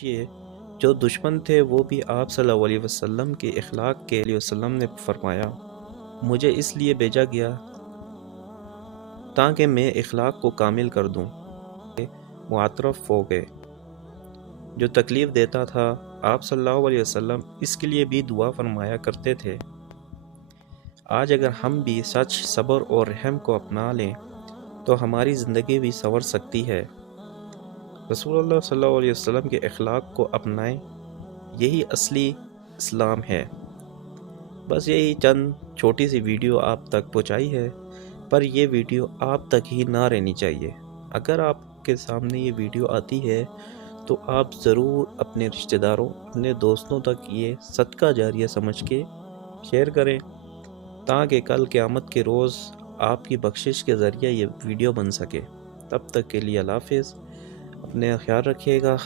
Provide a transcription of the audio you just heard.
سوچئے جو دشمن تھے وہ بھی آپ صلی اللہ علیہ وسلم کے اخلاق کے لیے وسلم نے فرمایا مجھے اس لیے بھیجا گیا تاکہ میں اخلاق کو کامل کر دوں۔ معترف ہو گئے جو تکلیف دیتا تھا آپ صلی اللہ علیہ وسلم اس کے لیے بھی دعا فرمایا کرتے تھے۔ آج اگر ہم بھی سچ، صبر اور رحم کو اپنا لیں تو ہماری زندگی بھی سنور سکتی ہے۔ رسول اللہ صلی اللہ علیہ وسلم کے اخلاق کو اپنائیں، یہی اصلی اسلام ہے۔ بس یہی چند چھوٹی سی ویڈیو آپ تک پہنچائی ہے، پر یہ ویڈیو آپ تک ہی نہ رہنی چاہیے۔ اگر آپ کے سامنے یہ ویڈیو آتی ہے تو آپ ضرور اپنے رشتہ داروں، اپنے دوستوں تک یہ صدقہ جاریہ سمجھ کے شیئر کریں، تاکہ کل قیامت کے روز آپ کی بخشش کے ذریعے یہ ویڈیو بن سکے۔ تب تک کے لیے اللہ حافظ، اپنے خیال رکھیے گا۔